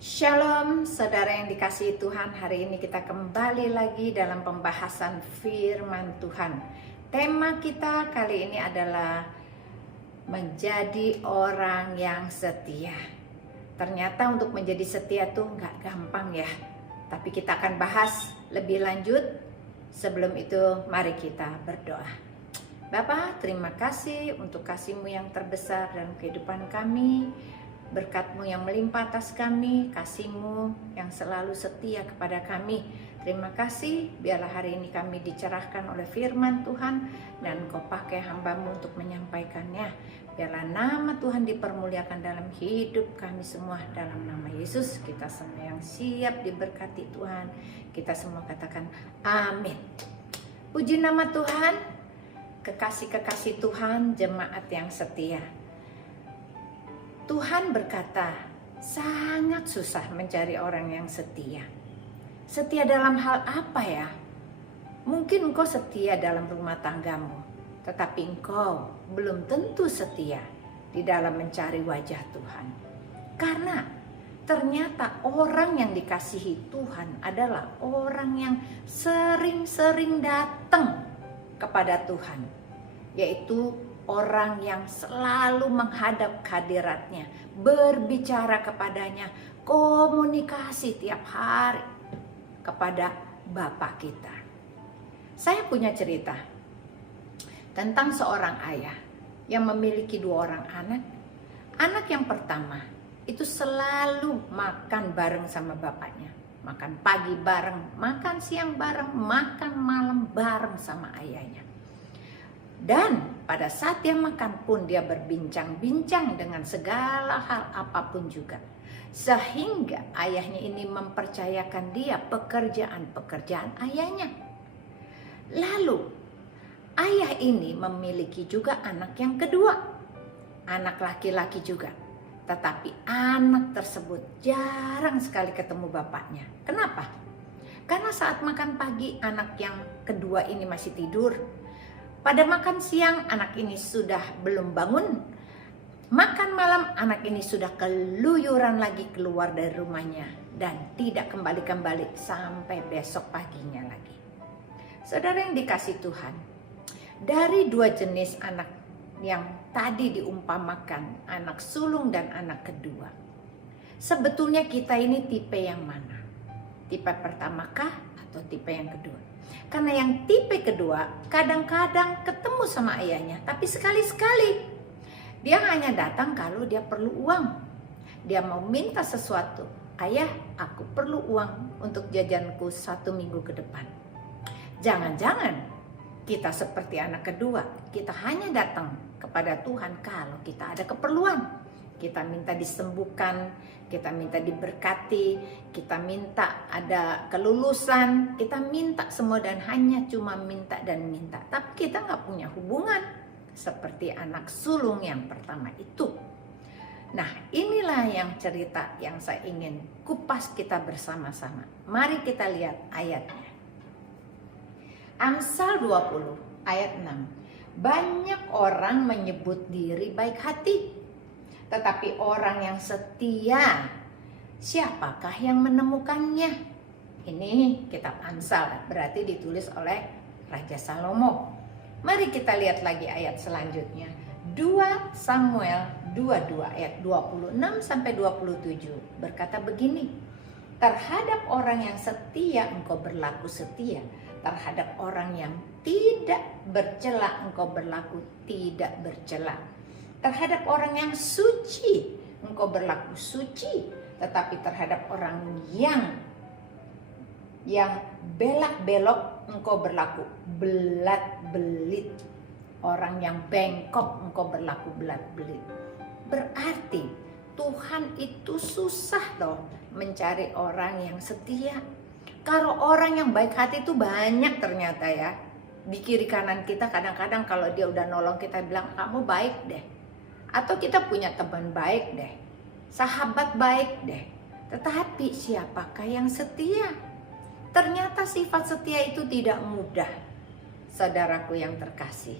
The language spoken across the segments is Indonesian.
Shalom, saudara yang dikasihi Tuhan. Hari ini kita kembali lagi dalam pembahasan firman Tuhan. Tema kita kali ini adalah menjadi orang yang setia. Ternyata untuk menjadi setia tuh nggak gampang ya. Tapi kita akan bahas lebih lanjut. Sebelum itu mari kita berdoa. Bapa, terima kasih untuk kasih-Mu yang terbesar dalam kehidupan kami. Berkat-Mu yang melimpah atas kami, kasih-Mu yang selalu setia kepada kami. Terima kasih, biarlah hari ini kami dicerahkan oleh firman Tuhan dan Kau pakai hamba-Mu untuk menyampaikannya. Biarlah nama Tuhan dipermuliakan dalam hidup kami semua. Dalam nama Yesus, kita semua yang siap diberkati Tuhan. Kita semua katakan amin. Puji nama Tuhan, kekasih-kekasih Tuhan, jemaat yang setia. Tuhan berkata, sangat susah mencari orang yang setia. Setia dalam hal apa ya? Mungkin engkau setia dalam rumah tanggamu, tetapi engkau belum tentu setia di dalam mencari wajah Tuhan. Karena ternyata orang yang dikasihi Tuhan adalah orang yang sering-sering datang kepada Tuhan, yaitu orang yang selalu menghadap kehadiratnya, berbicara kepadanya, komunikasi tiap hari kepada Bapa kita. Saya punya cerita tentang seorang ayah yang memiliki 2 orang anak. Anak yang pertama itu selalu makan bareng sama bapaknya. Makan pagi bareng, makan siang bareng, makan malam bareng sama ayahnya. Dan pada saat dia makan pun dia berbincang-bincang dengan segala hal apapun juga. Sehingga ayahnya ini mempercayakan dia pekerjaan-pekerjaan ayahnya. Lalu ayah ini memiliki juga anak yang kedua. Anak laki-laki juga. Tetapi anak tersebut jarang sekali ketemu bapaknya. Kenapa? Karena saat makan pagi anak yang kedua ini masih tidur. Pada makan siang anak ini sudah belum bangun. Makan malam anak ini sudah keluyuran lagi keluar dari rumahnya. Dan tidak kembali-kembali sampai besok paginya lagi. Saudara yang dikasih Tuhan. Dari 2 jenis anak yang tadi diumpamakan. Anak sulung dan anak kedua. Sebetulnya kita ini tipe yang mana? Tipe pertamakah atau tipe yang kedua? Karena yang tipe kedua kadang-kadang ketemu sama ayahnya, tapi sekali-sekali. Dia hanya datang kalau dia perlu uang. Dia mau minta sesuatu. Ayah, aku perlu uang untuk jajanku 1 minggu ke depan. Jangan-jangan kita seperti anak kedua. Kita hanya datang kepada Tuhan kalau kita ada keperluan. Kita minta disembuhkan, kita minta diberkati, kita minta ada kelulusan, kita minta semua dan hanya cuma minta dan minta. Tapi kita nggak punya hubungan seperti anak sulung yang pertama itu. Nah, inilah yang cerita yang saya ingin kupas kita bersama-sama. Mari kita lihat ayatnya. Amsal 20 ayat 6. Banyak orang menyebut diri baik hati. Tetapi orang yang setia, siapakah yang menemukannya? Ini kitab Amsal, berarti ditulis oleh Raja Salomo. Mari kita lihat lagi ayat selanjutnya. 2 Samuel 22 ayat 26 sampai 27 berkata begini. Terhadap orang yang setia engkau berlaku setia. Terhadap orang yang tidak bercela engkau berlaku tidak bercela. Terhadap orang yang suci, engkau berlaku suci. Tetapi terhadap orang yang belak-belok, engkau berlaku belat-belit. Orang yang bengkok, engkau berlaku belat-belit. Berarti Tuhan itu susah loh mencari orang yang setia. Kalau orang yang baik hati itu banyak ternyata ya. Di kiri kanan kita kadang-kadang kalau dia udah nolong kita bilang kamu baik deh. Atau kita punya teman baik deh, sahabat baik deh. Tetapi siapakah yang setia? Ternyata sifat setia itu tidak mudah. Saudaraku yang terkasih,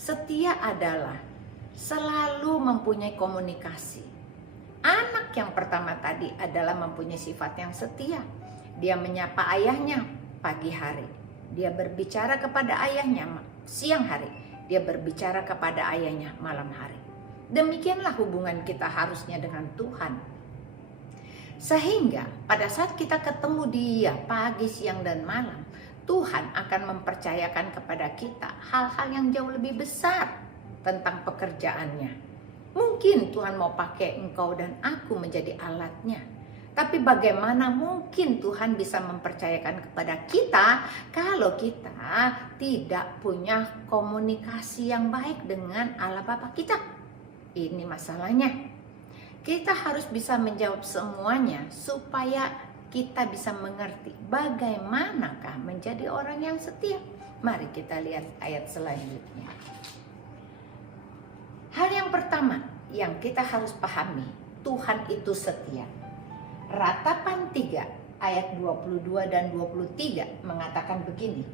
setia adalah selalu mempunyai komunikasi. Anak anak yang pertama tadi adalah mempunyai sifat yang setia. Dia menyapa ayahnya pagi hari. Dia berbicara kepada ayahnya siang hari. Dia berbicara kepada ayahnya malam hari. Demikianlah hubungan kita harusnya dengan Tuhan. Sehingga pada saat kita ketemu Dia pagi, siang, dan malam, Tuhan akan mempercayakan kepada kita hal-hal yang jauh lebih besar tentang pekerjaannya. Mungkin Tuhan mau pakai engkau dan aku menjadi alatnya. Tapi bagaimana mungkin Tuhan bisa mempercayakan kepada kita kalau kita tidak punya komunikasi yang baik dengan Allah Bapa kita? Ini masalahnya. Kita harus bisa menjawab semuanya supaya kita bisa mengerti bagaimanakah menjadi orang yang setia. Mari kita lihat ayat selanjutnya. Hal yang pertama yang kita harus pahami, Tuhan itu setia. Ratapan 3 ayat 22 dan 23 mengatakan begini.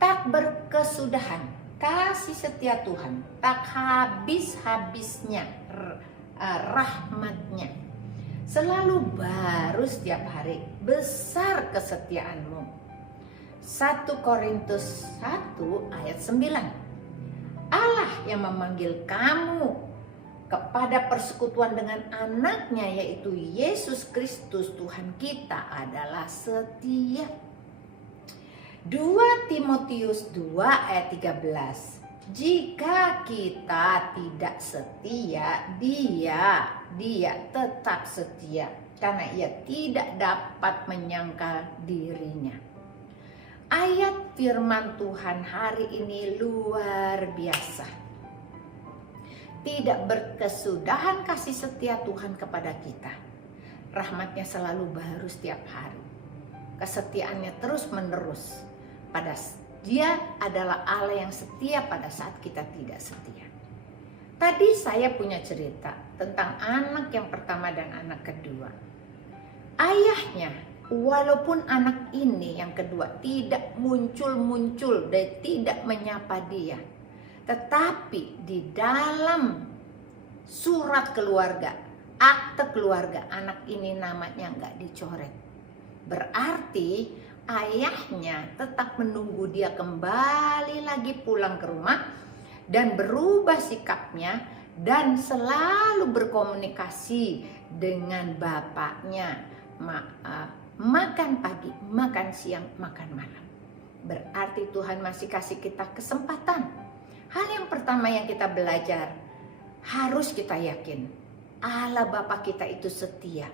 Tak berkesudahan kasih setia Tuhan, tak habis-habisnya rahmatnya. Selalu baru setiap hari, besar kesetiaanmu. 1 Korintus 1 ayat 9. Allah yang memanggil kamu kepada persekutuan dengan anaknya yaitu Yesus Kristus Tuhan kita adalah setia. 2 Timotius 2 ayat 13. Jika kita tidak setia, dia tetap setia karena ia tidak dapat menyangkal dirinya. Ayat firman Tuhan hari ini luar biasa. Tidak berkesudahan kasih setia Tuhan kepada kita. Rahmatnya selalu baru setiap hari. Kesetiaannya terus menerus. Dia adalah Allah yang setia pada saat kita tidak setia. Tadi saya punya cerita tentang anak yang pertama dan anak kedua. Ayahnya, walaupun anak ini yang kedua tidak muncul-muncul dan tidak menyapa dia, tetapi di dalam surat keluarga, akte keluarga, anak ini namanya nggak dicoret. Berarti ayahnya tetap menunggu dia kembali lagi pulang ke rumah dan berubah sikapnya dan selalu berkomunikasi dengan bapaknya. Makan pagi, makan siang, makan malam. Berarti Tuhan masih kasih kita kesempatan. Hal yang pertama yang kita belajar, harus kita yakin Allah Bapa kita itu setia.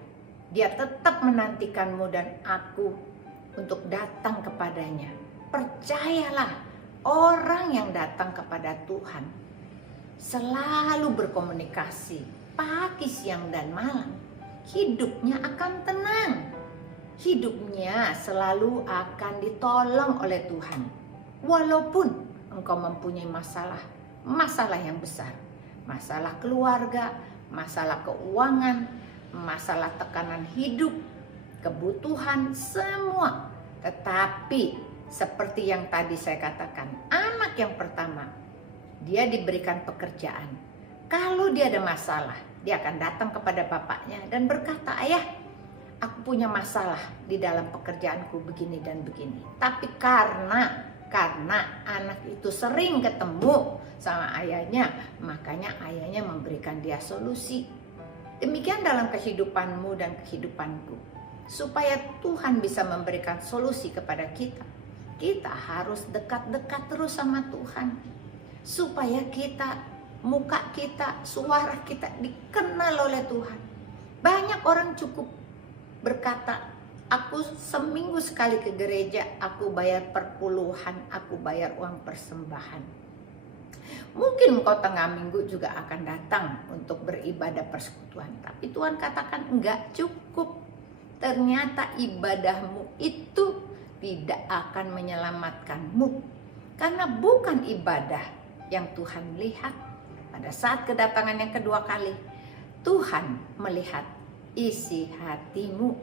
Dia tetap menantikanmu dan aku untuk datang kepadanya. Percayalah, orang yang datang kepada Tuhan selalu berkomunikasi pagi, siang, dan malam. Hidupnya akan tenang. Hidupnya selalu akan ditolong oleh Tuhan. Walaupun engkau mempunyai masalah yang besar. Masalah keluarga, masalah keuangan, masalah tekanan hidup, kebutuhan, semua. Tetapi seperti yang tadi saya katakan, anak yang pertama, dia diberikan pekerjaan. Kalau dia ada masalah, dia akan datang kepada bapaknya dan berkata, ayah, aku punya masalah di dalam pekerjaanku begini dan begini. Tapi karena anak itu sering ketemu sama ayahnya, makanya ayahnya memberikan dia solusi. Demikian dalam kehidupanmu dan kehidupanku. Supaya Tuhan bisa memberikan solusi kepada kita, kita harus dekat-dekat terus sama Tuhan. Supaya muka kita, suara kita dikenal oleh Tuhan. Banyak orang cukup berkata, aku seminggu sekali ke gereja, aku bayar perpuluhan, aku bayar uang persembahan. Mungkin engkau tengah minggu juga akan datang untuk beribadah persekutuan. Tapi Tuhan katakan enggak cukup. Ternyata ibadahmu itu tidak akan menyelamatkanmu. Karena bukan ibadah yang Tuhan lihat. Pada saat kedatangan yang kedua kali, Tuhan melihat isi hatimu.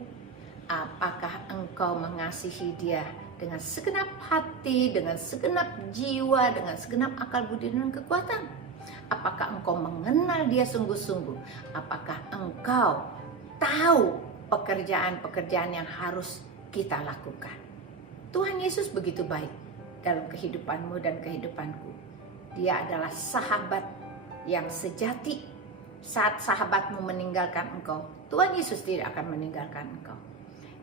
Apakah engkau mengasihi dia dengan segenap hati, dengan segenap jiwa, dengan segenap akal budi dan kekuatan? Apakah engkau mengenal dia sungguh-sungguh? Apakah engkau tahu pekerjaan-pekerjaan yang harus kita lakukan. Tuhan Yesus begitu baik dalam kehidupanmu dan kehidupanku. Dia adalah sahabat yang sejati. Saat sahabatmu meninggalkan engkau, Tuhan Yesus tidak akan meninggalkan engkau.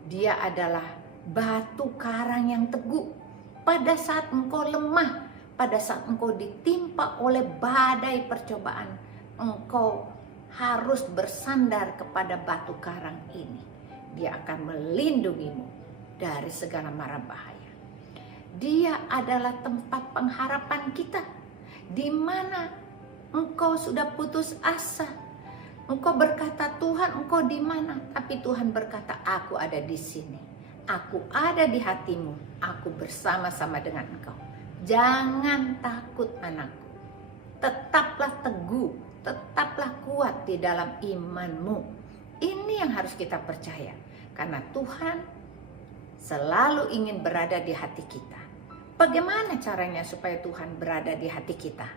Dia adalah batu karang yang teguh. Pada saat engkau lemah, pada saat engkau ditimpa oleh badai percobaan, engkau harus bersandar kepada batu karang ini. Dia akan melindungimu dari segala mara bahaya. Dia adalah tempat pengharapan kita, di mana engkau sudah putus asa. Engkau berkata, Tuhan, engkau di mana? Tapi Tuhan berkata, aku ada di sini. Aku ada di hatimu. Aku bersama-sama dengan engkau. Jangan takut, anakku. Tetaplah teguh, tetaplah kuat di dalam imanmu. Ini yang harus kita percaya. Karena Tuhan selalu ingin berada di hati kita. Bagaimana caranya supaya Tuhan berada di hati kita?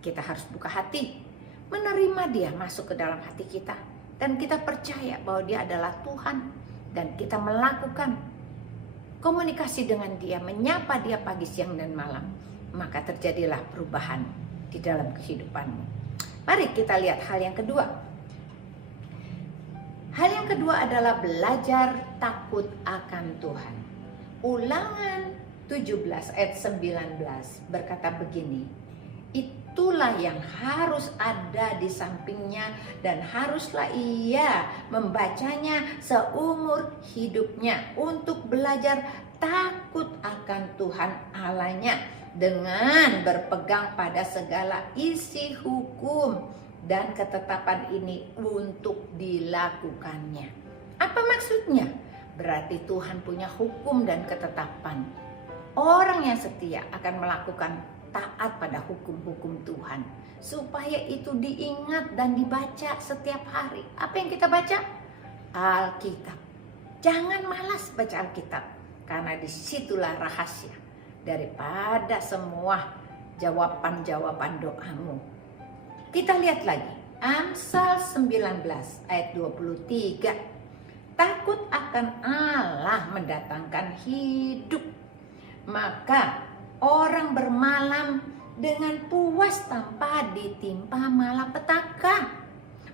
Kita harus buka hati, menerima Dia masuk ke dalam hati kita, dan kita percaya bahwa Dia adalah Tuhan, dan kita melakukan komunikasi dengan Dia, menyapa Dia pagi, siang, dan malam, maka terjadilah perubahan di dalam kehidupanmu. Mari kita lihat hal yang kedua. Hal yang kedua adalah belajar takut akan Tuhan. Ulangan 17 ayat 19 berkata begini, itulah yang harus ada di sampingnya dan haruslah ia membacanya seumur hidupnya untuk belajar takut akan Tuhan Allahnya dengan berpegang pada segala isi hukum dan ketetapan ini untuk dilakukannya. Apa maksudnya? Berarti Tuhan punya hukum dan ketetapan. Orang yang setia akan melakukan taat pada hukum-hukum Tuhan, supaya itu diingat dan dibaca setiap hari. Apa yang kita baca? Alkitab. Jangan malas baca Alkitab, karena disitulah rahasia daripada semua jawaban-jawaban doamu. Kita lihat lagi Amsal 19 ayat 23. Takut akan Allah mendatangkan hidup, maka orang bermalam dengan puas tanpa ditimpa malapetaka.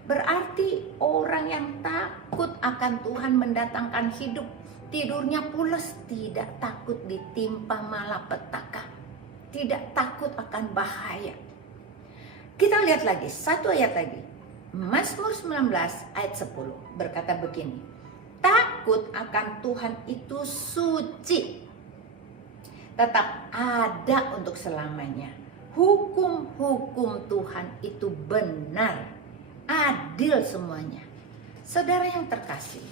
Berarti orang yang takut akan Tuhan mendatangkan hidup, tidurnya pulas, tidak takut ditimpa malapetaka, tidak takut akan bahaya. Kita lihat lagi, satu ayat lagi. Mazmur 19 ayat 10 berkata begini. Takut akan Tuhan itu suci, tetap ada untuk selamanya. Hukum-hukum Tuhan itu benar, adil semuanya. Saudara yang terkasih,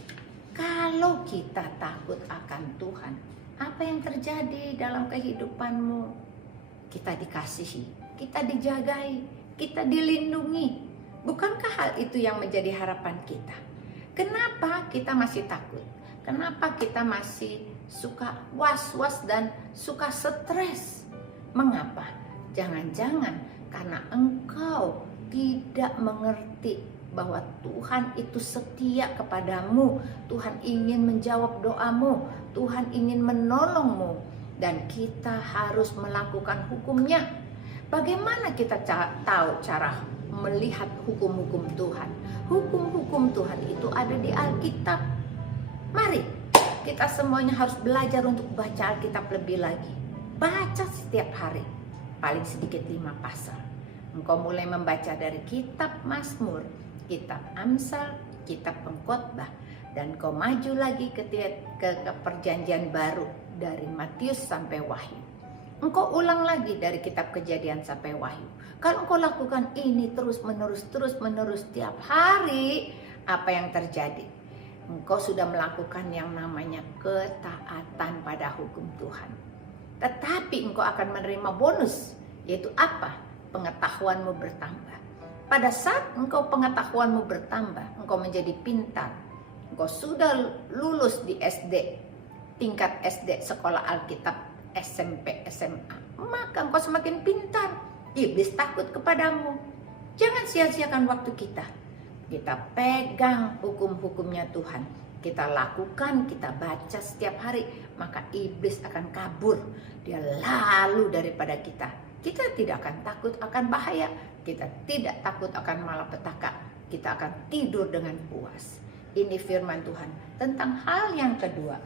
kalau kita takut akan Tuhan, apa yang terjadi dalam kehidupanmu? Kita dikasihi, kita dijagai, kita dilindungi. Bukankah hal itu yang menjadi harapan kita? Kenapa kita masih takut? Kenapa kita masih suka was-was dan suka stres? Mengapa? Jangan-jangan karena engkau tidak mengerti bahwa Tuhan itu setia kepadamu. Tuhan ingin menjawab doamu. Tuhan ingin menolongmu. Dan kita harus melakukan hukumnya. Bagaimana kita tahu cara melihat hukum-hukum Tuhan? Hukum-hukum Tuhan itu ada di Alkitab. Mari kita semuanya harus belajar untuk baca Alkitab lebih lagi. Baca setiap hari, paling sedikit 5 pasal. Engkau mulai membaca dari kitab Mazmur, kitab Amsal, kitab Pengkhotbah, dan kau maju lagi ke perjanjian baru dari Matius sampai Wahyu. Engkau ulang lagi dari kitab Kejadian sampai Wahyu. Kalau engkau lakukan ini terus menerus tiap hari, apa yang terjadi? Engkau sudah melakukan yang namanya ketaatan pada hukum Tuhan. Tetapi engkau akan menerima bonus, yaitu apa? Pengetahuanmu bertambah. Pada saat engkau pengetahuanmu bertambah, engkau menjadi pintar. Engkau sudah lulus di SD, tingkat SD, sekolah Alkitab, SMP, SMA. Maka engkau semakin pintar. Iblis takut kepadamu. Jangan sia-siakan waktu kita. kita pegang hukum-hukumnya Tuhan, kita lakukan, kita baca setiap hari, maka iblis akan kabur. Dia lalu daripada kita. Kita tidak akan takut akan bahaya, kita tidak takut akan malapetaka, kita akan tidur dengan puas. Ini firman Tuhan tentang hal yang kedua.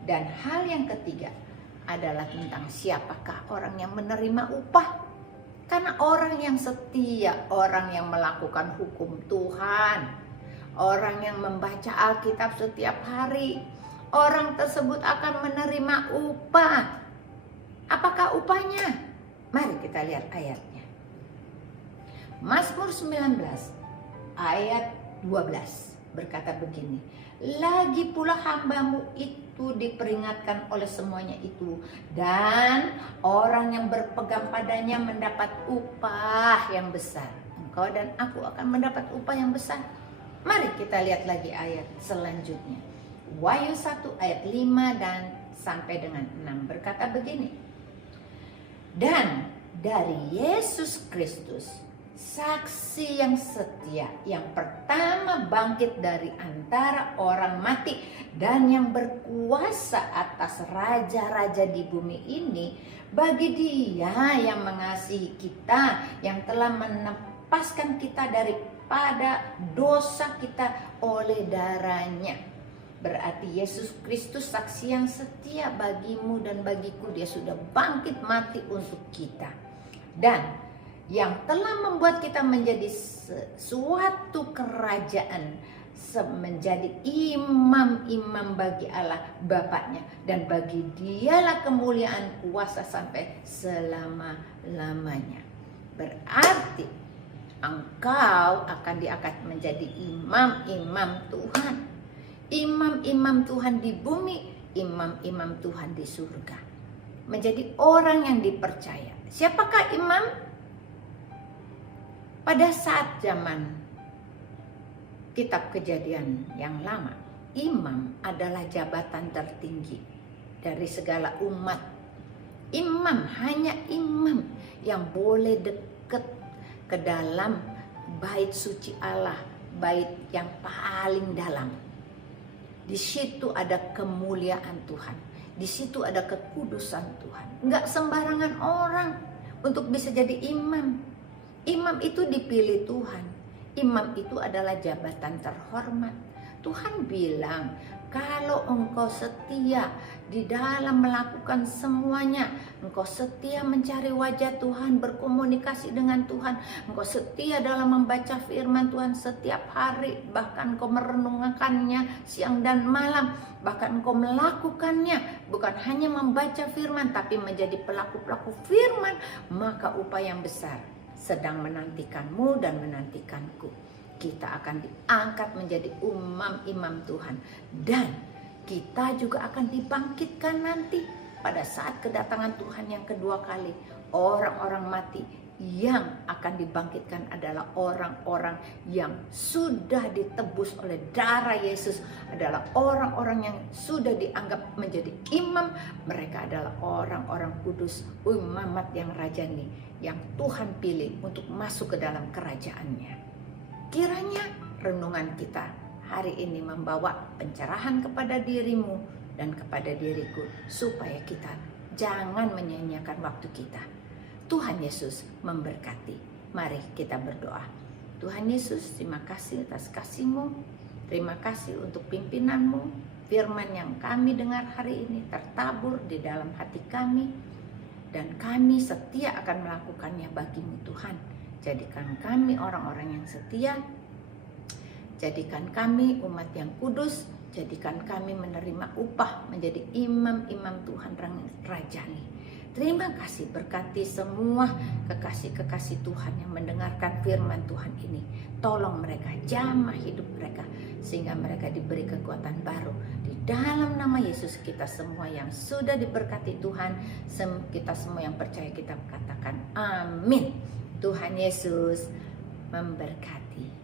Dan hal yang ketiga adalah tentang siapakah orang yang menerima upah. Karena orang yang setia, orang yang melakukan hukum Tuhan, orang yang membaca Alkitab setiap hari, orang tersebut akan menerima upah. Apakah upahnya? Mari kita lihat ayatnya. Mazmur 19 ayat 12 berkata begini, lagi pula hambamu itu diperingatkan oleh semuanya itu, dan orang yang berpegang padanya mendapat upah yang besar. Engkau dan aku akan mendapat upah yang besar. Mari kita lihat lagi ayat selanjutnya. Wahyu 1 ayat 5 dan sampai dengan 6 berkata begini. Dan dari Yesus Kristus, saksi yang setia, yang pertama bangkit dari antara orang mati dan yang berkuasa atas raja-raja di bumi ini, bagi Dia yang mengasihi kita, yang telah menepaskan kita daripada dosa kita oleh darahnya. Berarti Yesus Kristus saksi yang setia bagimu dan bagiku. Dia sudah bangkit mati untuk kita. Dan yang telah membuat kita menjadi suatu kerajaan, menjadi imam-imam bagi Allah Bapaknya, dan bagi Dialah kemuliaan kuasa sampai selama-lamanya. Berarti engkau akan diangkat menjadi imam-imam Tuhan, imam-imam Tuhan di bumi, imam-imam Tuhan di surga, menjadi orang yang dipercaya. Siapakah imam? Pada saat zaman kitab Kejadian yang lama, imam adalah jabatan tertinggi dari segala umat. Imam, hanya imam yang boleh dekat ke dalam bait suci Allah, bait yang paling dalam. Di situ ada kemuliaan Tuhan, di situ ada kekudusan Tuhan. Enggak sembarangan orang untuk bisa jadi imam. Imam itu dipilih Tuhan. Imam itu adalah jabatan terhormat. Tuhan bilang, kalau engkau setia di dalam melakukan semuanya, engkau setia mencari wajah Tuhan, berkomunikasi dengan Tuhan, engkau setia dalam membaca firman Tuhan setiap hari, bahkan engkau merenungkannya siang dan malam, bahkan engkau melakukannya, bukan hanya membaca firman tapi menjadi pelaku-pelaku firman, maka upah yang besar sedang menantikanmu dan menantikanku. Kita akan diangkat menjadi imam Tuhan, dan kita juga akan dibangkitkan nanti pada saat kedatangan Tuhan yang kedua kali. Orang-orang mati yang akan dibangkitkan adalah orang-orang yang sudah ditebus oleh darah Yesus, adalah orang-orang yang sudah dianggap menjadi imam. Mereka adalah orang-orang kudus, imamat yang rajani, yang Tuhan pilih untuk masuk ke dalam kerajaannya. Kiranya renungan kita hari ini membawa pencerahan kepada dirimu dan kepada diriku, supaya kita jangan menyia-nyiakan waktu kita. Tuhan Yesus memberkati. Mari kita berdoa. Tuhan Yesus, terima kasih atas kasih-Mu. Terima kasih untuk pimpinan-Mu. Firman yang kami dengar hari ini tertabur di dalam hati kami, dan kami setia akan melakukannya bagi-Mu Tuhan. Jadikan kami orang-orang yang setia. Jadikan kami umat yang kudus. Jadikan kami menerima upah menjadi imam-imam Tuhan rajani. Terima kasih, berkati semua kekasih-kekasih Tuhan yang mendengarkan firman Tuhan ini. Tolong mereka, jamah hidup mereka, sehingga mereka diberi kekuatan baru. Di dalam nama Yesus, kita semua yang sudah diberkati Tuhan, kita semua yang percaya, kita katakan amin. Tuhan Yesus memberkati.